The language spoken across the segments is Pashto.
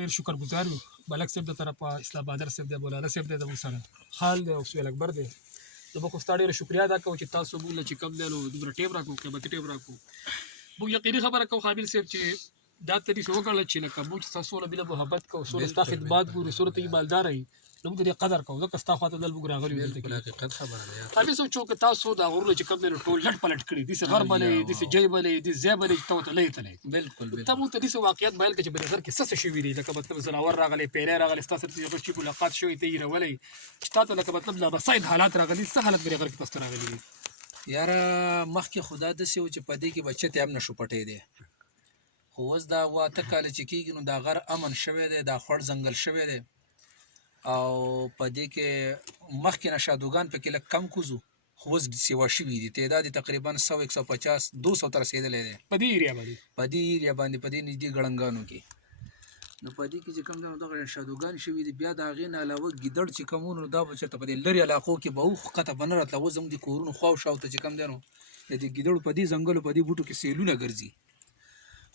ډېر شکرګزار یو ملک صاحب د طرفه اسلام بهادر صاحب دی مولانا صاحب دی زموږ سره حال دی او سهیل اکبر دی زه به خو ستا ډېره شکریا ادا کوم چې تاسو موږ له چې کوم دی نو دومره ټیم راکړو قیمتي ټیم راکړو موږ یقیني خبره کوو قابل صاحب چې دا تدریس وکړل چې لکه موږ ستاسو سره مینه محبت کوو سوله ستا خدمات ګورو سوله ته ایمانداره یي نو موږ د دې قدر کوو ځکه ستا خواته دلته موږ راغلي یو دلته حقیقت خبره ده قابل صاحب چې تاسو دا غرونه چې کوم دی نو ټول لټ پلټ کړي داسې غر بلې داسې جی بلې داسې ځای بلې چې ته ورته نه یې تللی بالکل ته موږ ته داسې واقعیت بیان کړه چې په دې غر کې څه څه شوي دي لکه مطلب ځناور راغلی پیری راغلی ستا سره چې غشي ملاقات شوی ته یې رولی چې تا ته لکه مطلب نابساید حالات راغلي څه حالت په دې غر کې تاسو ته راغلي دي یاره مخکې خو دا داسې و چې په دې کې به چت هم نشو پټېدی خو اوس دا واته کاله چې کېږي نو دا غر امن شوی دی دا خوړ ځنګل شوی دی او په دې کې مخکې نه شادوګان پکې لږ کم کوزو خو اوس سیوا شوي دي تعداد یې تقریبا 100 150 200 ته رسېدلی دی په دې ایریا باندې په دې ایریا باندې په دې نږدې ګړنګانو کې نو په دې کې چې کوم دی نو دغه شادوګان شوي دي بیا د هغې نه علاوه ګیدړ چې کوم وو نو دا به چېرته په دې لرې علاقو کې به وو ښکته به نه راتله اوس زموږ د کورونو خواوشاوته چې کوم دی نو د دې ګیدړو په دې ځنګلو په دې بوټو کې سیلونه ګرځي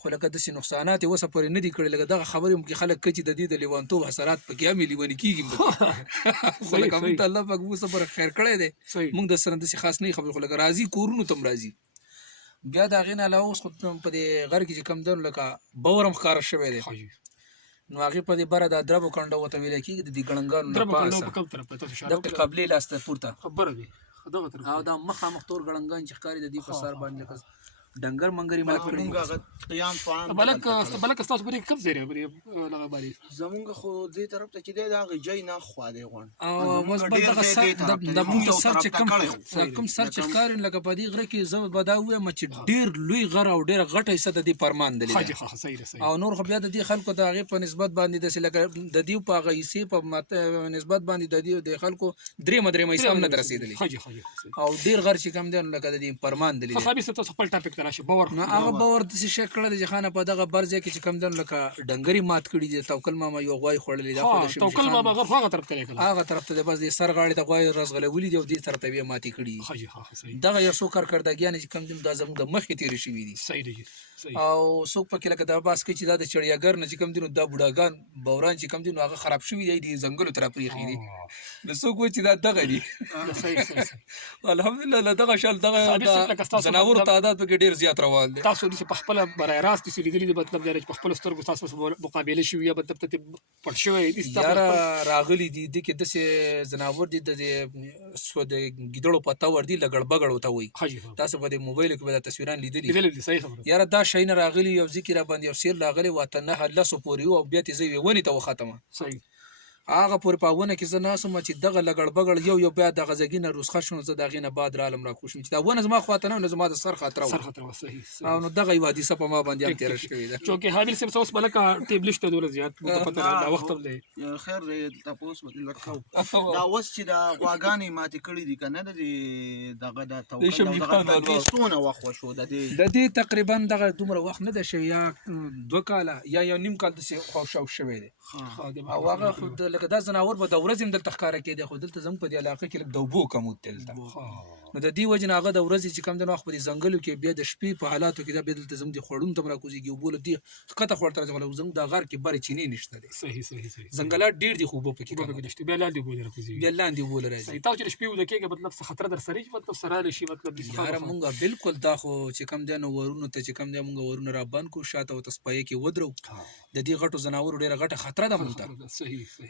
خو لکه داسې نقصانات یې اوسه پورې نه دي کړي لکه دغه خبرې هم کې خلک کوي چې د دې د لیوانتوب حسرات پکې هم لیوني کېږي خو لکه موږ ته الله پاک اوسه پوره خیر کړی دی موږ د سره داسې خاص نه خبرې خو لکه راځي کورونو ته هم راځي بیا د هغې نه علاوه اوس خو په دې غر کې چې کوم دی نو لکه بور هم ښکاره شوی دی نو هغې په دې بره د دربو کنډه ورته ویلی کېږي د دې ګړنګانو نه پاسه دغه قبلې لاس ته پورته او دا مخامخ تور ګړنګان چې ښکاري د دې په سر باندې لکه ډنګر منګري مات کړي بلک ستاسو پرې کوم ځای دی لغه باندې زمونږ خو دې طرف ته چې دی دا غجای نه خوا دی غون او اوس به دغه د موږ سر چې کوم سر چې ښکاري لکه په دې غره کې زه به دا ووایم چې ډېر لوی غر او ډېره غټه حصه د دې فرمان دی او نور خو بیا د دې خلکو د هغې په نسبت باندې داسې لکه د دې په هغه حصې په نسبت باندې د دې د خلکو درېیمه حصه هم نه ده رسېدلې او ډېر غر چې کوم دی نو لکه د دې فرمان دی نو هغه باور داسې شی کړی دی چې خانه په دغه بر ځای کې چې کوم دی نو لکه ډنګرې مات کړي دي توکل ماما یو غوای خوړلی دی هغه طرف ته دی بس د سر غاړې ته غوای رزغلولي دي او دې طرف ته بیا ماتې کړي دي دغه یو څو کارکردګیانې چې کوم دي دا زموږ د مخکې تېرې شوي دي او څوک پکې لکه دا بحث کوي چې دا د چړیاګر نه چې کوم دي نو دا بوډاګان بوران چې کوم دي نو هغه خراب شوي دی د ځنګلو ته راپرېښي دي نو څوک وایي چې دا دغه دي الحمدلله دغه شال دغه ځناورو تعداد پکې ډېر زیات روان دی تاسو داسې په خپله برای راست داسې لیدلي دي مطلب دا چې په خپلو سترګو تاسو مقابله شوي یا مطلب ته پټ شوی یاره راغلي دي دې کې داسې ځناور دي د ګیدړو پته ور دي لګړ بګړ ورته وایي تاسو په دې موبایلو کې به دا تصویران لیدلي یاره دا شی نه راغلي یو ځای کې را باندې یو سیل راغلی و اته 9 لسو پورې و او بیا تې زه یوې ونې ته وختمه هغه پورې په ونه کې زه ناست وم چې دغه لګړ بګړ یو بیا دغه ځګي نه رسخه شو نو زه د هغې نه بعد رالم راکوشم چې دا ونه زما خواته نه نو زما د سر خاطره وه او نو دغه یوه حادثه په ما باندې هم تېره شوې ده چونکې حامل صاحب څه اوس ملکه ټیم لیست ته دومره زیات دا وخت هم دی خیر دی تپوس به دې کوو دا اوس چې دا غواګانې ماتې کړي دي که نه د دغه د توکل دغه څونه وخت وشو د دې تقریبا دغه دومره وخت نه ده شوی یا 2 کاله یا یو نیم کال داسې خواوشاو شوی دی او هغه خو لکه دا ځناور به د ورځې هم دلته ښکاره کېدی خو دلته زموږ په دې علاقه کې لږ د اوبو کمود دی دلته نو د دې وجې نه هغه د ورځې چې کوم دی نو په دې ځنګلو کې بیا د شپې په حالاتو کې دا بیا دلته زموږ د خوړونو ته هم راکوزېږي اوبو له دې ښکته خوړ ته راځي زموږ د غار کې برې چینې نشته دی ځنګلات ډېر دي خو اوبه پکې بیا لاندې اوبو له راکوزېږي بیا لاندې اوبو له راځي تاسو چې د شپې ویده کېږي مطلب څه خطره در سره مطلب سرالی شي مطلب یاره مونږ بالکل دا خو چې کوم دی نو ورونو ته چې کوم دی مونږ ورونه را بند کړو شاته ورته سپایې کې ودرو د دې غټو ځناورو ډېره غټه خطره ده مونږ ته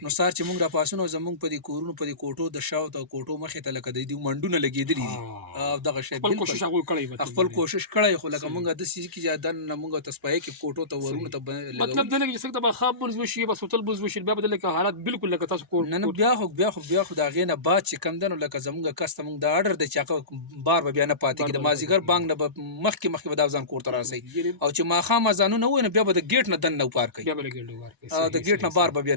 نو سهار چې مونږ راپاڅو نو زمونږ په دې کورونو په دې کوټو د شاوته او کوټو مخې ته لکه د دې منډونه لګېدلي دي او دغه شی خپل کوشش کړی خو لکه مونږ داسې کې چې دننه مونږ ته سپایې کې کوټو ته ورونو ته مطلب دا نه چې څنګه به خواب بوز وشي بس هوټل بوز وشي بیا به دلته حالات بالکل لکه تاسو کور نه بیا خو د هغې نه بعد چې کوم دی نو لکه زمونږ کس ته مونږ د اډر دی چې هغه بار به بیا نه پاتې کېږي د مازدیګر بانک نه به مخکې به دا ځان کور ته راسئ او چې ماښام اذانونه ووایي نو بیا به د ګیټ نه دننه وپار کوي د ګیټ نه بار به بیا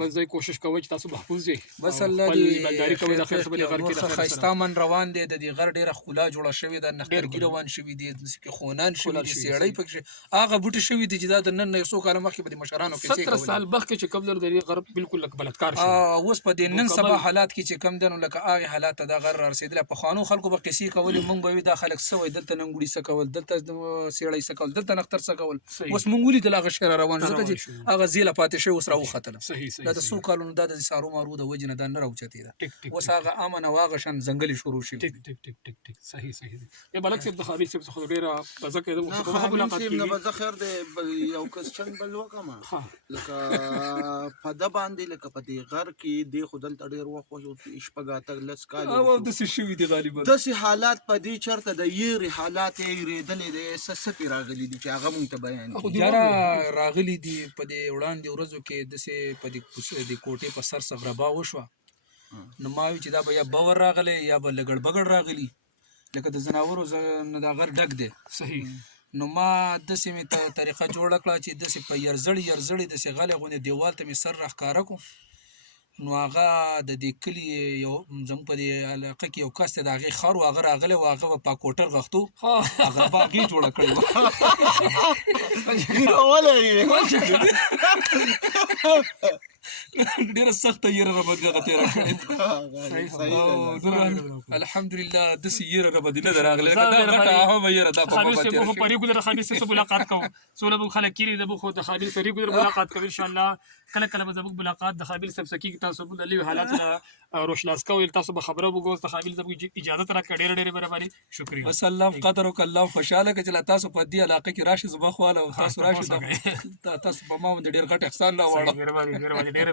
بس ځای کوشش کوئ چې تاسو محفوظ یې بس الله دې ښایسته من روان دی د دې غر ډیره ښکلا جوړه شوې ده نښترګي روان شوي دي داسې کې خونان شوي دي سیړۍ پکښې هغه بوټي شوي دي چې دا د نن نه یو څو کاله مخکې به د مشرانو کیسې 17 سال مخکې چې کوم د دې غر بالکل لکه بلدکار شو اوس په دې نن سبا حالات کې چې کم دي نو لکه هغې حالات ته دا غر رارسېدلی پخوانو خلکو به قیسې کولې موږ به وي دا خلک څه وایي دلته ننګوړي څه کول دلته سیړۍ څه کول دلته نښتر څه کول اوس موږ ولیدل هغه شی را روان شو ځکه چې هغه زیله پاتې شوی اوس راوختله دا د څو کالونو دا د سارو مارو د وجې نه دا نه راوچتېده اوس هغه امن او هغه شان ځنګلې شروع شوي ټیک ټیک ټیک ټیک ټیک صحیح صحیح دی ملک صاحب د خالد صاحب څخه ډېره مزه کېده نه مو ملاقات کېږي نه به خیر دی یو کوېسچن بل وکړم لکه په ده باندې لکه په دې غر کې دی خو دلته ډېر وخت وشو شپږ اته لس کاله داسې شوي دي غالبا داسې حالات په دې چېرته د یېرې حالات یې یېرېدلې دی څه پې راغلي دي چې هغه مونږ ته بیان کړي یاره راغلي دي په دې وړاندې ورځو کې داسې په دې کوټې په سر صغربا وشوه نو ما وی چې دا به یا باور راغلی یا به لګړ بګړ راغلي لکه د ځناورو نه دا غر ډک دی صحیح نو ما داسې مې طریقه جوړه کړه چې داسې په یرزړې داسې غلې غوندې دیوال ته مې سر راښکاره کړو نو هغه د دې کلي یو زموږ په دې علاقه کې یو کس دی د هغې خر و هغه راغلی و هغه به پاکوټر غښتو هغه به هغې جوړه کړې وه ډېره سخته یېره راباندې هغه تېره کړې الحمدلله داسې یېره راباندې نه ده راغلې لکه دا غټه عامه یېره دا په ما باندې تېره په ریګو در خالد صاحب ملاقات کوو څومره موږ خلک کېني د خو د خالد صاحب ریګو در ملاقات کوو انشاءالله کله کله به زموږ ملاقات د خالد صاحب سکي تاسو به د لوی حالات نه روشناس کوئ تاسو به خبره وګورئ د خالد صاحب اجازه راکړه ډېره مهرباني شکریه بس الله قدر وکړه الله خوشحاله کړه چې تاسو په دې علاقه کې راشئ زما خواله او تاسو راشئ تاسو په ما باندې ډېر غټ احسان راوړه مهرباني ډېره